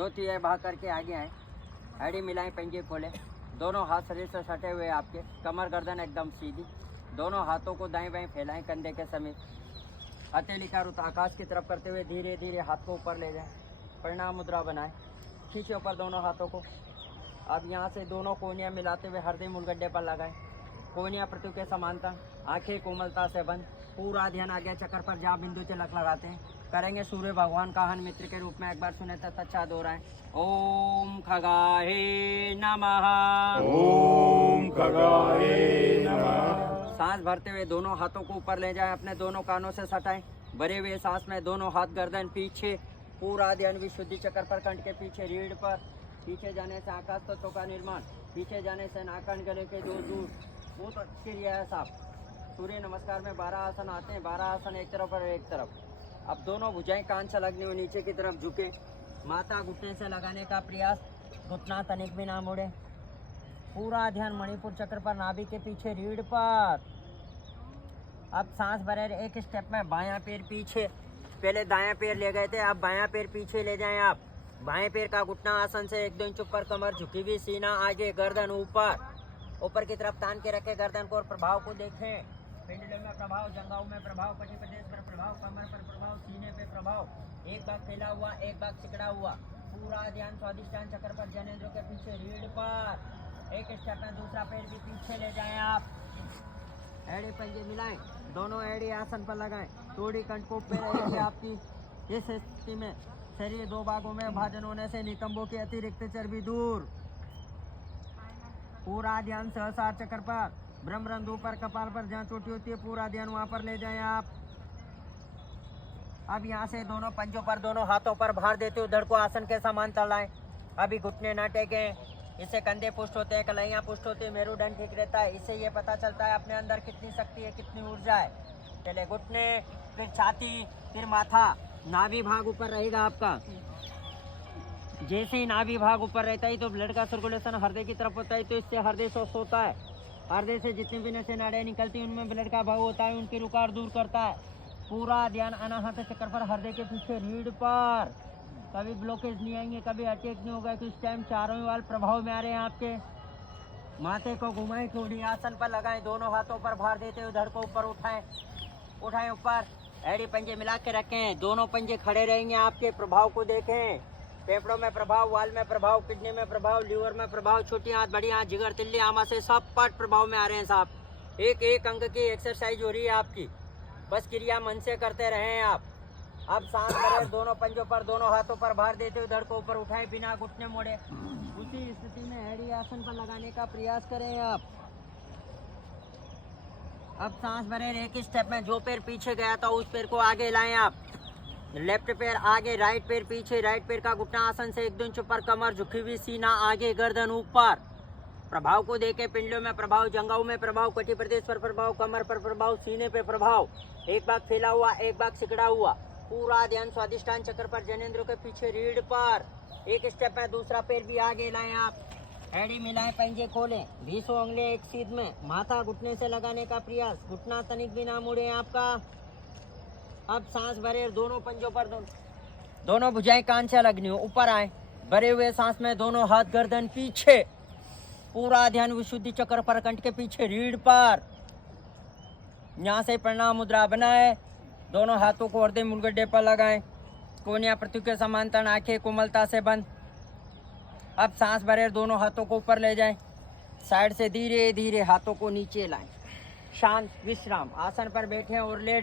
दो तिहाई भाग करके आगे आए, एड़ी मिलाएं, पंजे खोलें, दोनों हाथ शरीर से सटे हुए आपके, कमर गर्दन एकदम सीधी, दोनों हाथों को दाएं बाएं फैलाएं कंधे के समीप, हथेली का रुख आकाश की तरफ करते हुए धीरे धीरे हाथ को ऊपर ले जाएं, प्रणाम मुद्रा बनाएं, खींचे ऊपर दोनों हाथों को। अब यहाँ से दोनों कोहनियाँ मिलाते हुए हृदय मूलगड्ढे पर लगाएं, कोहनियाँ पृथ्वी के समानता, आंखें कोमलता से बंद, पूरा ध्यान आगे चक्कर पर जहाँ बिंदु तिलक लगाते हैं करेंगे सूर्य भगवान का हन मित्र के रूप में। एक बार सुने तो अच्छा दोहराएं। ओम खगाहे नमः। ओम खगाहे नमः। सांस भरते हुए दोनों हाथों को ऊपर ले जाएं, अपने दोनों कानों से सटाएं, भरे हुए सांस में दोनों हाथ गर्दन पीछे, पूरा ध्यान विशुद्धि चक्कर पर, कंठ के पीछे रीढ़ पर, पीछे जाने से आकाश तत्व का निर्माण, पीछे जाने से नाकन गले के दो दूर, बहुत अच्छी क्रिया है साहब। सूर्य नमस्कार में 12 आसन आते हैं, 12 आसन एक तरफ और एक तरफ। अब दोनों भुजाएं कान से लगने हुए नीचे की तरफ झुके, माथा घुटने से लगाने का प्रयास, घुटना तनिक भी ना मुड़े, पूरा ध्यान मणिपुर चक्र पर, नाभि के पीछे रीढ़ पर। अब सांस भरे एक स्टेप में बायां पैर पीछे, पहले दायां पैर ले गए थे, अब बायां पैर पीछे ले जाएं आप, बाएं पैर का घुटना आसन से एक दो इंच ऊपर, कमर झुकी हुई, सीना आगे, गर्दन ऊपर, ऊपर की तरफ तान के रखे गर्दन को और प्रभाव को देखें। पिंडली में प्रभाव, जंघाओं में प्रभाव, कटी प्रदेश पर प्रभाव, कमर पर प्रभाव, सीने पे प्रभाव, एक भाग फैला हुआ, एक भाग सिकड़ा हुआ, पूरा ध्यान स्वादिष्टान चक्र पर, जनेंद्र के पीछे रीढ़ पर। एक स्टेप में दूसरा पैर भी पीछे ले जाएं आप, एड़ी पंजे मिलाएं, दोनों एड़ी आसन पर लगाएं, तोड़ी कंठ को ऊपर रहेगी आपकी। इस स्थिति में शरीर दो भागों में विभाजन होने से नितंबों की अतिरिक्त चर्बी दूर, पूरा ध्यान सहस्रार चक्र पर, ब्रह्मरंध्र पर, कपाल पर जहाँ चोटी होती है, पूरा ध्यान वहाँ पर ले जाएं आप। अब यहाँ से दोनों पंजों पर, दोनों हाथों पर भार देते हुए धड़ को आसन के समान तलाएं। अभी घुटने ना टेकें, इससे कंधे पुष्ट होते हैं, कलाइयाँ पुष्ट होती है, मेरुदंड ठीक रहता है। इससे ये पता चलता है अपने अंदर कितनी शक्ति है, कितनी ऊर्जा है। पहले घुटने, फिर छाती, फिर माथा, नाभि भाग ऊपर रहेगा आपका। जैसे ही नाभि भाग ऊपर रहता है तो ब्लड का सर्कुलेशन हृदय की तरफ होता है, तो इससे हृदय स्वस्थ होता है। हृदय से जितनी भी नसें नाड़ियाँ निकलती हैं उनमें ब्लड का भाव होता है, उनकी रुकावट दूर करता है। पूरा ध्यान अनाहत चक्कर पर, हृदय के पीछे रीढ़ पर। कभी ब्लॉकेज नहीं आएंगे, कभी अटैक नहीं होगा, कि इस टाइम चारों ही वाल प्रभाव में आ रहे हैं आपके। माथे को घुमाएं, थोड़ी आसन पर लगाएं, दोनों हाथों पर भार देते हुए धड़ को ऊपर उठाएं, उठाएं ऊपर, एड़ी पंजे मिला के रखें, दोनों पंजे खड़े रहेंगे आपके। प्रभाव को देखें, फेफड़ों में प्रभाव, वाल में प्रभाव, किडनी में प्रभाव, लीवर में प्रभाव, छोटी हाथ, बड़ी हाथ, जिगर, तिल्ली, आमा से सब पार्ट प्रभाव में आ रहे हैं साहब। एक एक अंग की एक्सरसाइज हो रही है आपकी, बस क्रिया मन से करते रहें आप। अब सांस भरें, दोनों पंजों पर, दोनों हाथों पर भार देते हुए धड़ को ऊपर उठाएं, बिना घुटने मोड़े। उसी स्थिति में एड़ी आसन पर लगाने का प्रयास करें आप। अब सांस भरें, एक स्टेप में जो पैर पीछे गया था उस पैर को आगे लाएं आप, लेफ्ट पैर आगे, राइट पैर पीछे, राइट पैर का घुटना आसन से एक दो इंच ऊपर, कमर झुकी हुई, सीना आगे, गर्दन ऊपर। प्रभाव को देके, पिंडों में प्रभाव, जंघाओं में प्रभाव, कटी प्रदेश पर प्रभाव, कमर पर प्रभाव, सीने पे प्रभाव, एक भाग फैला हुआ, एक भाग सिकड़ा हुआ, पूरा ध्यान स्वादिष्टान चक्र पर, जनेंद्र के पीछे रीढ़ पर। एक स्टेप में दूसरा पैर भी आगे लाएं आप, एड़ी मिलाएं, पंजे खोलें, 20 उंगलियां एक सीध में, माथा घुटने से लगाने का प्रयास, घुटना तनिक भी ना मुड़े आपका। अब सांस भरे, दोनों पंजों पर, दोनों भुजाएं कान से लगनी हो, ऊपर आए, भरे हुए सांस में दोनों हाथ गर्दन पीछे, पूरा ध्यान विशुद्धि चक्र पर, कंठ के पीछे रीढ़ पर। यहाँ से प्रणाम मुद्रा बनाए, दोनों हाथों को हृदय मूलगड्ढे पर लगाएं, कोहनियाँ पृथ्वी के समांतर, आंखें कोमलता से बंद। अब सांस भरे, दोनों हाथों को ऊपर ले जाएं, साइड से धीरे धीरे हाथों को नीचे लाएं, शांत विश्राम आसन पर बैठे और लेट